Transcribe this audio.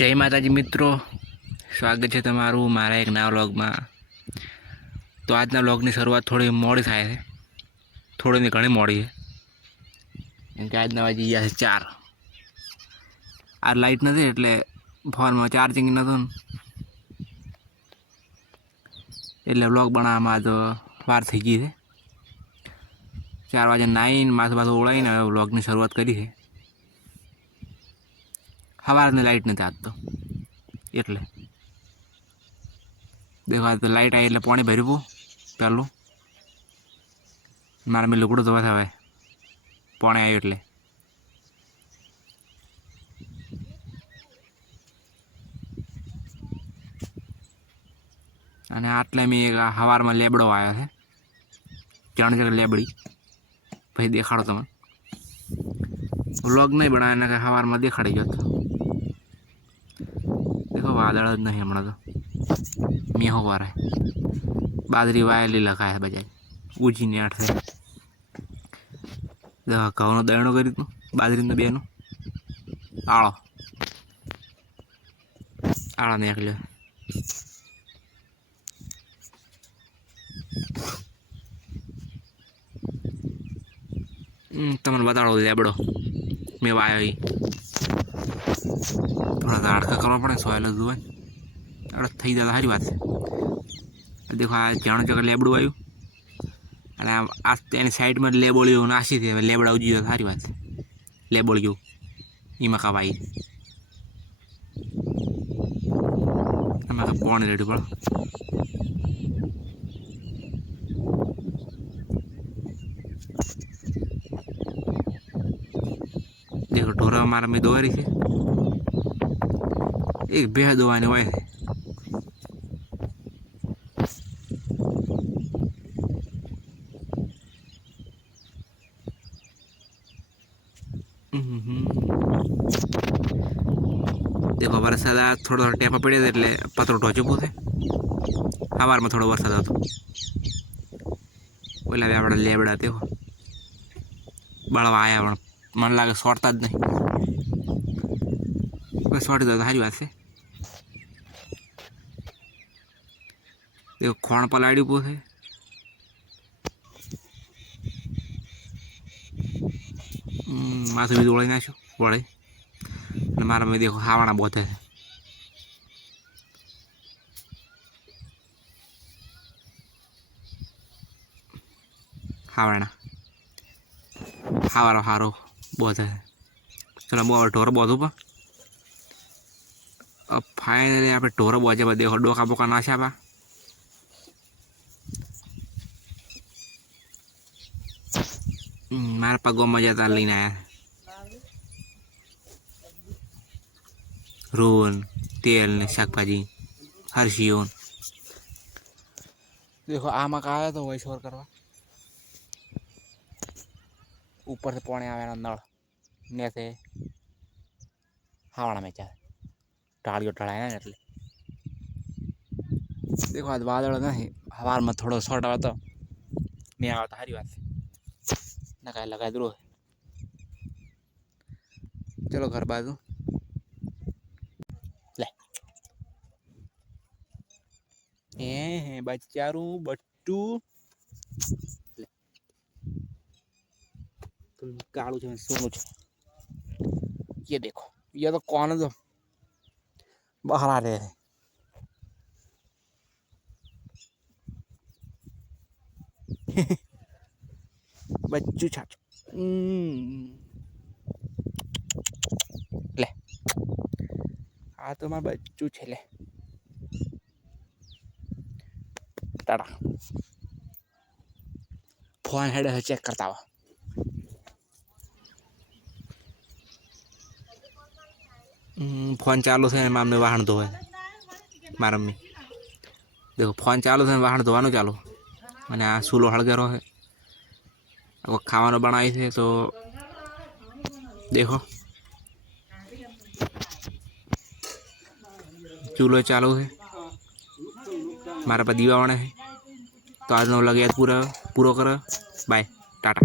जय माताजी मित्रों, स्वागत है तमारू मारा एक नवा व्लॉग में। तो आज व्लॉगनी शुरुआत थोड़ी मोड़ी थाय छे, थोड़ी नहीं घणी मोड़ी है केम के आज वाजी गया है 4। आज लाइट नहीं एटले फोन में चार्जिंग नतुं एटले व्लॉग बनाववामां आज वार थई गई है। 4 वागे नाईन माथुं बाथुं ओळाईने हवे व्लॉगनी शुरुआत करी है। सवारनी लाइट नहीं आज तो एटले देखो आज तो लाइट आई एटले पाणी भर्युं पहलू मारे में लुगड़ुं धोवा हवे पाणी आव्युं एटले अने आटले में एक सवारमां लेबड़ो आव्यो छे, चणचक लेबड़ी भाई देखाड़ो तमने। व्लॉग नहीं बनाया कि सवारमां देखाड़ी गयो। देखो वादळ ज नहीं हमणां तो मेहो वारे बाजरी वायेली लखाय बजाय उजी ने आठ देखो घऊनो दयणो करी तू बाजरी बेनो आळो आळो निकल्यो। तमने बताड़ो लेबड़ो मैं वायो ही थोड़ा दाड़का करवा पड़े सोयल जुए अरे थी जाता सारी बात है। देखो आ जाणो चक लेबड़ू आयु अने आ तेनी साइड में लेबोड़ियो नासी थी लेबड़ा उजी गयो सारी बात है। लेबोड़ियो एमां कवाई एमां का पाणी रेडी पड़ो देखो ढोरा मारा में दोवारी है एक बेह दोवानी वाय है। देखो वरसाद थोड़ा थोड़ा टेपा पड़े एटले पतरो ढोचुं थे सवार में थोड़ो वरसाद हतो ओला आपड़ा लेबड़ा देखो बळवा आया पण मन लागे सोड़ता ज नहीं कोई सोड़ी दो तो सारी बात है। देखो खोण पलाड़ी पो है माथुं भी दौड़ी नाख्युं वळे मारा में देखो हावणा बोथे है। हावणा हावारो हारो बोथे है। चलो बो ढोर बोधू पा अब फाइनली आप ढोर बोचे पर देखो डोका बोका नाशा पा मारे पगो में जाता लीने आया रोन तेल ने शाकभाजी हर चीज। देखो आमा का आया तो वही शोर करवा ऊपर से पानी आवे नल ने से हावड़ा में चाहे टाड़ियों टड़ाया ना एटले देखो आज वादळ नहीं हवार में थोड़ो शॉर्ट आवा तो मैं आवता सारी बात ना काय लगाय दरो। चलो घर बाजू ले ए बच्चारू बट्टू ले तुम कालू छे सोनू छे ये देखो ये तो कौन है बाहर आ रहे हैं बच्चू छाचू ले आ तो मार बच्चू छे ले टाटा फोन हेड है चेक करता हुआ फोन चालू है मामे वाहन धोए मार मम्मी देखो फोन चालू है वाहन धोवा चालू मैंने आ सूलो हड़गेरो है अब खावा बनाई थे तो देखो चूल्हो चालू है मारा पर दीवा बने है। तो आज व्लॉग याद पूरा पूरा करो बाय टाटा।